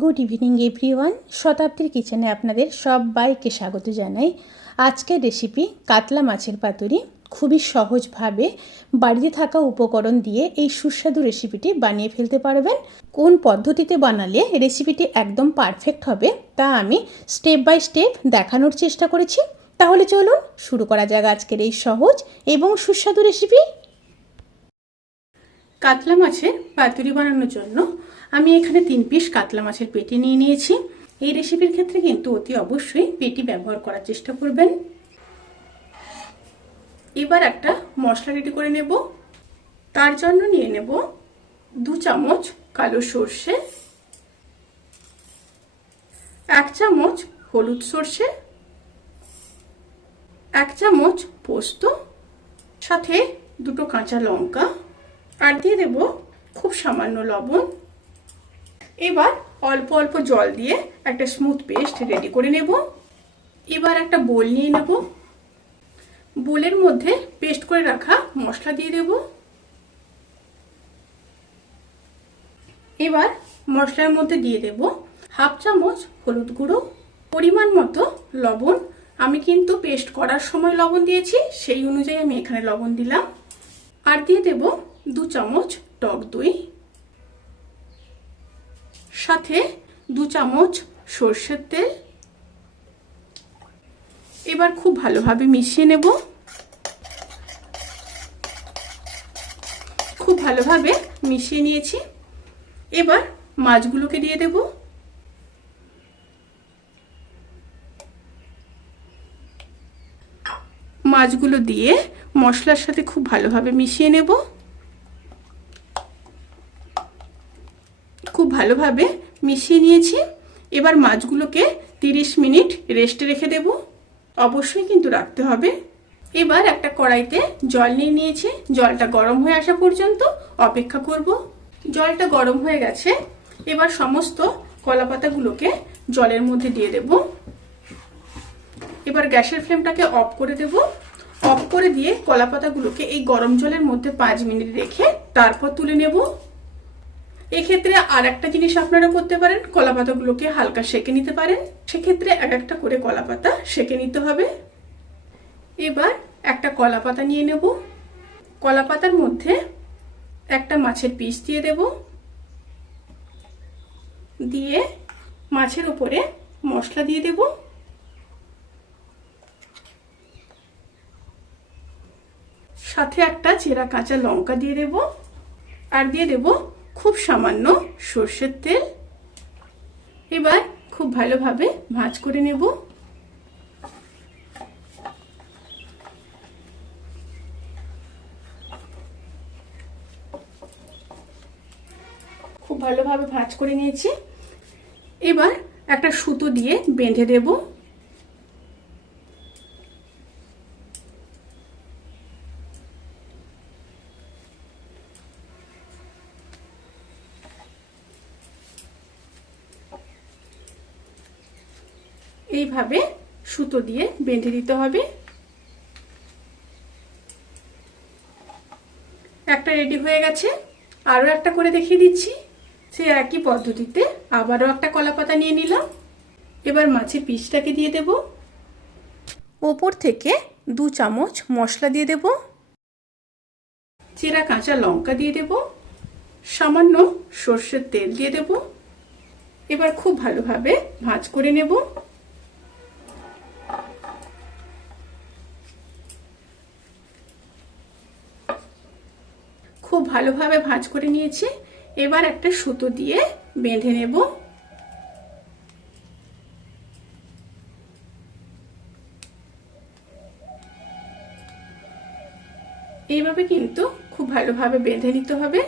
Good evening everyone. শতাব্দীর কিচেনে আপনাদের সবাইকে স্বাগত জানাই। আজকের রেসিপি কাতলা মাছের পাতুরি। খুবই সহজভাবে বাড়িতে থাকা উপকরণ দিয়ে এই সুস্বাদু রেসিপিটি বানিয়ে ফেলতে পারবেন। কোন পদ্ধতিতে বানালে রেসিপিটি একদম পারফেক্ট হবে তা আমি স্টেপ বাই স্টেপ দেখানোর চেষ্টা করেছি। তাহলে চলুন শুরু করা যাক আজকের এই সহজ এবং সুস্বাদু রেসিপি। কাতলা মাছের পাতুরি বানানোর জন্য আমি এখানে 3 পিস কাতলা মাছের পেটি নিয়ে নিয়েছি। এই রেসিপির ক্ষেত্রে কিন্তু অতি অবশ্যই পেটি ব্যবহার করার চেষ্টা করবেন। এবার একটা মশলা রেডি করে নেব। তার জন্য নিয়ে নেব 2 চামচ কালো সর্ষে, 1 চামচ হলুদ সর্ষে, 1 চামচ পোস্ত, সাথে 2টো কাঁচা লঙ্কা, আর দিয়ে দেব খুব সামান্য লবণ। এবার অল্প অল্প জল দিয়ে একটা স্মুথ পেস্ট রেডি করে নেব। এবার একটা বোল নিয়ে নেব। বোলের মধ্যে পেস্ট করে রাখা মশলা দিয়ে দেব। এবার মশলার মধ্যে দিয়ে দেব 1/2 চামচ হলুদ গুঁড়ো, পরিমাণ মতো লবণ। আমি কিন্তু পেস্ট করার সময় লবণ দিয়েছি, সেই অনুযায়ী আমি এখানে লবণ দিলাম। আর দিয়ে দেব 2 চামচ টক দই, সাথে 2 চামচ সরষের তেল। এবার খুব ভালোভাবে মিশিয়ে নেব। খুব ভালোভাবে মিশিয়ে নিয়েছি। এবার মাছগুলোকে দিয়ে দেব। মাছগুলো দিয়ে মশলার সাথে খুব ভালোভাবে মিশিয়ে নেব। খুব ভালোভাবে মিশিয়ে নিয়েছি। এবার মাছগুলোকে 30 মিনিট রেস্টে রেখে দেব। অবশ্যই কিন্তু রাখতে হবে। এবার একটা কড়াইতে জল নিয়ে নিয়েছি। জলটা গরম হয়ে আসা পর্যন্ত অপেক্ষা করব। জলটা গরম হয়ে গেছে। এবার সমস্ত কলাপাতাগুলোকে জলের মধ্যে দিয়ে দেব। এবার গ্যাসের ফ্লেমটাকে অফ করে দেব। অফ করে দিয়ে কলাপাতাগুলোকে এই গরম জলের মধ্যে 5 মিনিট রেখে তারপর তুলে নেব। এক্ষেত্রে আর একটা জিনিস আপনারা করতে পারেন, কলাপাতাগুলোকে হালকা সেঁকে নিতে পারেন। সেক্ষেত্রে এক একটা করে কলাপাতা সেঁকে নিতে হবে। এবার একটা কলাপাতা নিয়ে নেব। কলাপাতার মধ্যে একটা মাছের পিস দিয়ে দেব। দিয়ে মাছের উপরে মশলা দিয়ে দেব। সাথে একটা চেরা কাঁচা লঙ্কা দিয়ে দেব। আর দিয়ে দেব খুব সামান্য সর্ষের তেল। এবার খুব ভালোভাবে ভাঁজ করে নেব। খুব ভালোভাবে ভাঁজ করে নিয়েছি। এবার একটা সুতো দিয়ে বেঁধে দেব। এইভাবে সুতো দিয়ে বেঁধে দিতে হবে। একটা রেডি হয়ে গেছে। আরও একটা করে দেখিয়ে দিচ্ছি। সেই একই পদ্ধতিতে আবারও একটা কলাপাতা নিয়ে নিলাম। এবার মাছের পিসটাকে দিয়ে দেব। ওপর থেকে 2 চামচ মশলা দিয়ে দেব। চেরা কাঁচা লঙ্কা দিয়ে দেব। সামান্য সর্ষের তেল দিয়ে দেব। এবার খুব ভালোভাবে ভাঁজ করে নেব। খুব ভালোভাবে ভাঁজ করে নিয়েছি। এবার একটা সুতো দিয়ে বেঁধে নেব। এইভাবে কিন্তু খুব ভালোভাবে বেঁধে নিতে হবে।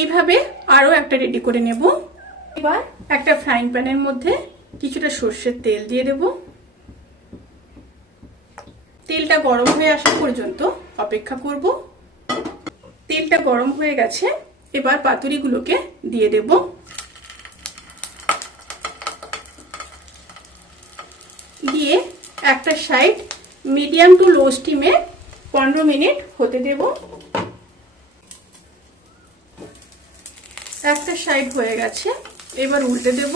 এইভাবে আরো একটা রেডি করে নেব। এবার একটা ফ্রাইং প্যানের মধ্যে কিছুটা সর্ষের তেল দিয়ে দেব। তেলটা গরম হয়ে আসা পর্যন্ত অপেক্ষা করব। তেলটা গরম হয়ে গেছে। এবার পাতুরিগুলোকে দিয়ে দেব। দিয়ে একটা সাইড মিডিয়াম টু লো স্টিমে 15 মিনিট হতে দেব। একটা সাইড হয়ে গেছে, এবার উল্টে দেব।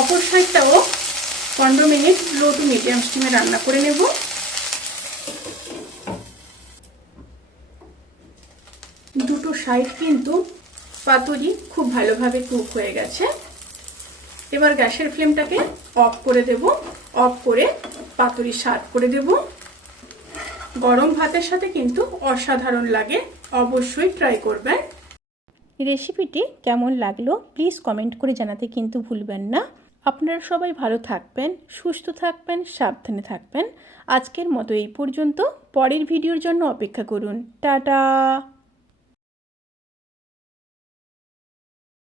অপর সাইডটাও 15 মিনিট লো টু মিডিয়াম স্টিমে রান্না করে নেব। দুটো সাইড কিন্তু পাতুরি খুব ভালোভাবে কুক হয়ে গেছে। এবার গ্যাসের ফ্লেমটাকে অফ করে দেব। অফ করে পাতুরি সার্ভ করে দেব। গরম ভাতের সাথে কিন্তু অসাধারণ লাগে, অবশ্যই ট্রাই করবেন। রেসিপিটি কেমন লাগলো প্লিজ কমেন্ট করে জানাতে কিন্তু ভুলবেন না। আপনারা সবাই ভালো থাকবেন, সুস্থ থাকবেন, সাবধানে থাকবেন। আজকের মতো এই পর্যন্ত। পরের ভিডিওর জন্য অপেক্ষা করুন। টাটা।